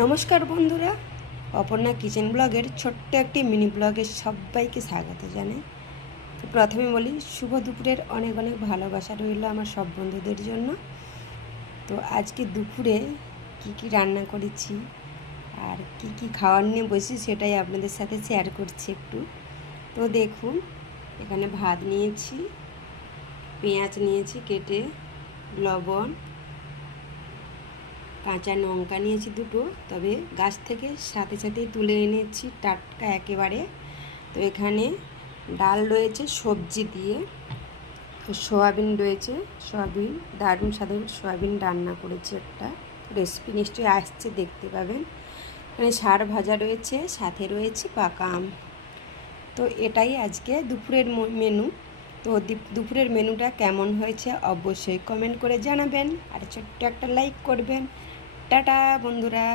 নমস্কার বন্ধুরা, অপর্ণা কিচেন ব্লগের ছোট্ট একটি মিনি ব্লগে সবাইকে স্বাগত জানাই। তো প্রথমে বলি, শুভ দুপুরের অনেক অনেক ভালোবাসা রইল আমার সব বন্ধুদের জন্য। তো আজকে দুপুরে কি রান্না করেছি আর কি খাওয়ার নিয়ে বসি সেটাই আপনাদের সাথে শেয়ার করছি একটু। তো দেখুন, এখানে ভাত নিয়েছি, পেঁয়াজ নিয়েছি কেটে, লবণ, কাঁচা লঙ্কা নিয়েছি দুটো, তবে গাছ থেকে সাথে সাথেই তুলে এনেছি, টাটকা একেবারে। তো এখানে ডাল রয়েছে সবজি দিয়ে, তো সয়াবিন রয়েছে, সয়াবিন দারুণ স্বাদের সয়াবিন রান্না করেছি, একটা রেসিপি নিশ্চয়ই আসছে, দেখতে পাবেন। এখানে শাক ভাজা রয়েছে, সাথে রয়েছে পাকা আম। তো এটাই আজকে দুপুরের মেনু। তো দুপুরের মেনুটা কেমন হয়েছে অবশ্যই কমেন্ট করে জানাবেন, আর ছোট্ট একটা লাইক করবেন। টাটা বন্ধুরা।